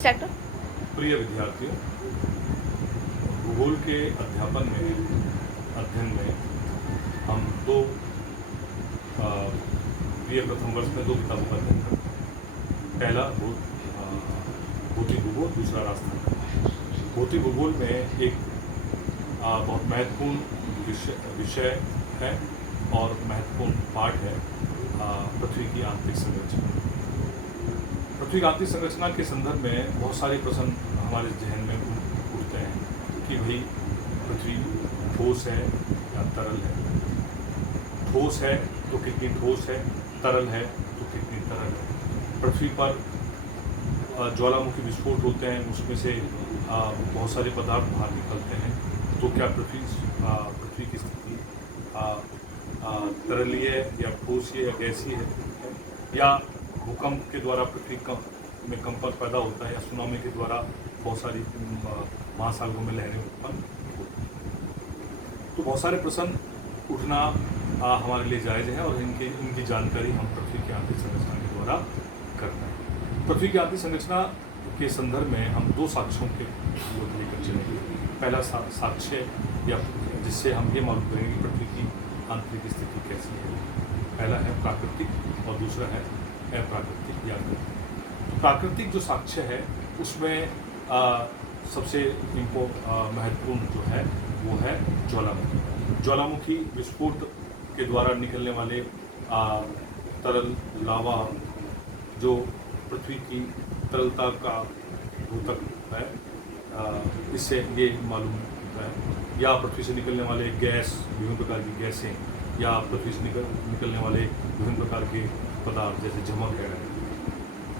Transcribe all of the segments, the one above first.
Start. प्रिय विद्यार्थियों, भूगोल के अध्ययन में हम प्रिय प्रथम वर्ष में दो किताबों का अध्ययन करते हैं। पहला भौतिक भूगोल, दूसरा राष्ट्रशास्त्र। भौतिक भूगोल में एक बहुत महत्वपूर्ण विषय है और महत्वपूर्ण पाठ है पृथ्वी की आंतरिक संरचना। पृथ्वी की आंतरिक संरचना के संदर्भ में बहुत सारे प्रश्न हमारे जहन में उठते हैं कि भाई पृथ्वी ठोस है या तरल है, ठोस है तो कितनी ठोस है, तरल है तो कितनी तरल है। पृथ्वी पर ज्वालामुखी विस्फोट होते हैं, उसमें से बहुत सारे पदार्थ बाहर निकलते हैं, तो क्या पृथ्वी की स्थिति तरलीय या ठोसीय या गैसीय है, या भूकंप के द्वारा पृथ्वी में कंपन पैदा होता है, या सुनामी के द्वारा बहुत सारी महासागरों में लहरें उत्पन्न होती हैं। तो बहुत सारे प्रश्न उठना हमारे लिए जायज़ है और इनकी जानकारी हम पृथ्वी की आंतरिक संरचना के द्वारा करते हैं। पृथ्वी की आंतरिक संरचना के संदर्भ में हम दो साक्ष्यों के लेकर चलेंगे। पहला साक्ष्य या जिससे हम ये मालूम करेंगे कि पृथ्वी की आंतरिक स्थिति कैसी है, पहला है प्राकृतिक और दूसरा है अप्राकृतिक या प्राकृतिक। जो साक्ष्य है उसमें सबसे महत्वपूर्ण जो है वो है ज्वालामुखी विस्फोट के द्वारा निकलने वाले तरल लावा जो पृथ्वी की तरलता का द्योतक है, इससे ये मालूम होता है। या पृथ्वी से निकलने वाले गैस, विभिन्न प्रकार की गैसें, या पृथ्वी से निकलने वाले विभिन्न प्रकार के पदार्थ जैसे झमक है,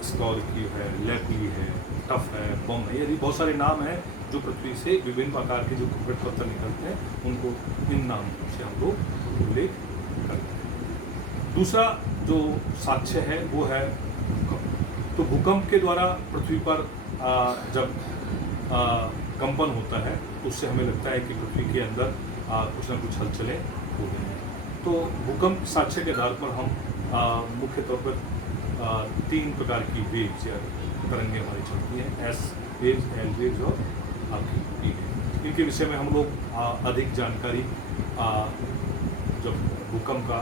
स्कॉर्पियो है, लैपली है, टफ है, बम है, यदि बहुत सारे नाम हैं जो पृथ्वी से विभिन्न प्रकार के जो कंक्रीट पत्थर निकलते हैं, उनको इन नामों से हम लोग उल्लेख करते हैं। दूसरा जो साक्ष्य है वो है भूकंप। तो भूकंप के द्वारा पृथ्वी पर जब कंपन होता है तो उससे हमें लगता है कि पृथ्वी के अंदर कुछ ना कुछ हलचलें हो रही हैं। तो भूकंप साक्ष्य के आधार पर हम मुख्य तौर पर तीन प्रकार की वेव्स या तरंगें हमारी चलती हैं, एस वेव्स, एल वेव्स और आपकी पी वेव्स। इनके विषय में हम लोग अधिक जानकारी जब भूकंप का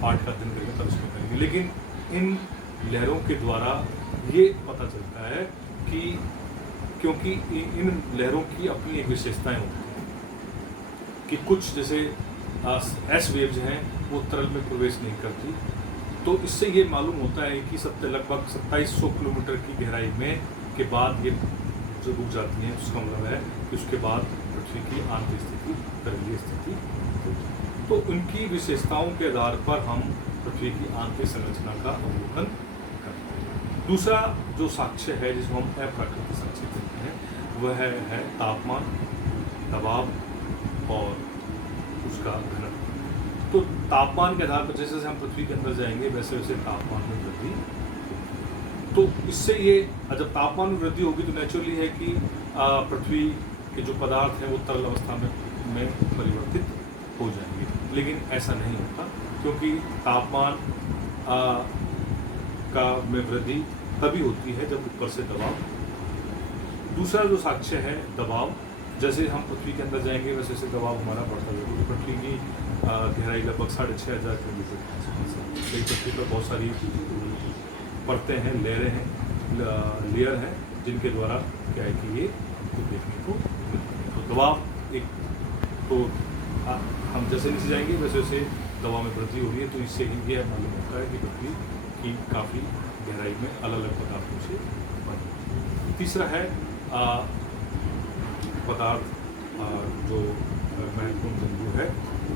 पाठ का अध्ययन करेंगे तब इसमें करेंगे। लेकिन इन लहरों के द्वारा ये पता चलता है कि क्योंकि इन लहरों की अपनी एक विशेषताएं होती हैं कि कुछ जैसे एस वेव्स हैं वो तरल में प्रवेश नहीं करती, तो इससे ये मालूम होता है कि लगभग 2700 किलोमीटर की गहराई में के बाद ये जो रुक जाती हैं, उसका मतलब है कि उसके बाद पृथ्वी की आंतरिक स्थिति तरलीय स्थिति होती है। तो उनकी विशेषताओं के आधार पर हम पृथ्वी की आंतरिक संरचना का अवलोकन करते हैं। दूसरा जो साक्ष्य है जिसको हम अप्राकृतिक साक्ष्य कहते हैं वह है तापमान, दबाव और उसका घनत्व। तो तापमान के आधार पर जैसे जैसे हम पृथ्वी के अंदर जाएंगे वैसे वैसे तापमान में वृद्धि होगी। तो इससे ये जब तापमान में वृद्धि होगी तो नेचुरली है कि पृथ्वी के जो पदार्थ हैं वो तरल अवस्था में परिवर्तित हो जाएंगे। लेकिन ऐसा नहीं होता क्योंकि तापमान में वृद्धि तभी होती है जब ऊपर से दबाव। दूसरा जो साक्ष्य है दबाव, जैसे हम पृथ्वी के अंदर जाएंगे वैसे वैसे दबाव हमारा बढ़ता जाएगा। तो पृथ्वी की गहराई लगभग 6500 किलोमीटर है। पृथ्वी पर बहुत सारी परतें हैं, लेयरें हैं, लेयर हैं जिनके द्वारा क्या है कि ये हमको देखने को मिलता है। तो दबाव एक तो हम जैसे नीचे जाएंगे वैसे वैसे दबाव में वृद्धि हो रही है, तो इससे ही यह मालूम होता है कि पृथ्वी की काफ़ी गहराई में अलग अलग पदार्थों से बनी है। तीसरा है पदार्थ जो महत्वपूर्ण बिंदु है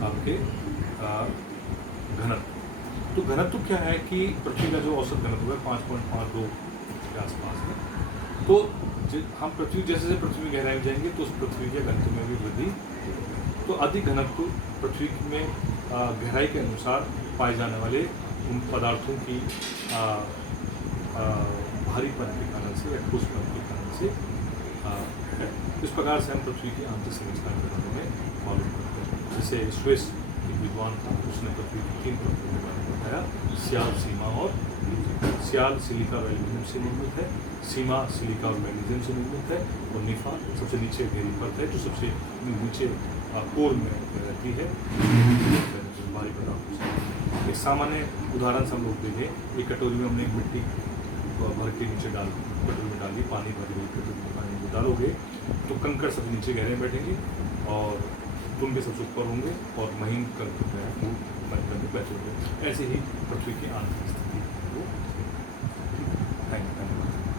आपके घनत्व। तो घनत्व क्या है कि पृथ्वी का जो औसत घनत्व है 5.52 के आसपास है। तो हम पृथ्वी जैसे पृथ्वी में गहराई में जाएंगे तो उस पृथ्वी के घनत्व में भी वृद्धि होगी। तो अधिक घनत्व पृथ्वी में गहराई के अनुसार पाए जाने वाले उन पदार्थों की भारीपन के कारण से या ठोसपन के कारण से है। इस प्रकार से हम पृथ्वी की आंतरिक संरचना के बारे में मालूम करते हैं। जैसे स्विस एक विद्वान था, उसने पृथ्वी की 3 परतों के बारे में बताया, स्याल, सीमा और लीजियम। स्याल सिलिका और एल्यूमिनियम से निर्मित है, सीमा सिलिका और मैग्नीशियम से निर्मित है, और निफा सबसे नीचे गहरी परत है जो सबसे नीचे कोर में रहती है, भारी पदार्थों से। एक सामान्य उदाहरण से हम लोग देखें, एक कटोरी में हमने एक मिट्टी भर के नीचे कटोरी में डाली, पानी भरी हुई कटोरी में पानी में डालोगे तो कंकड़ सबसे नीचे गहरे में बैठेंगे और टुनबे सबसे ऊपर होंगे और महीन कंकड़ जो है वो बैठे होंगे। ऐसे ही पृथ्वी की आंतरिक स्थिति है वो। Thank you.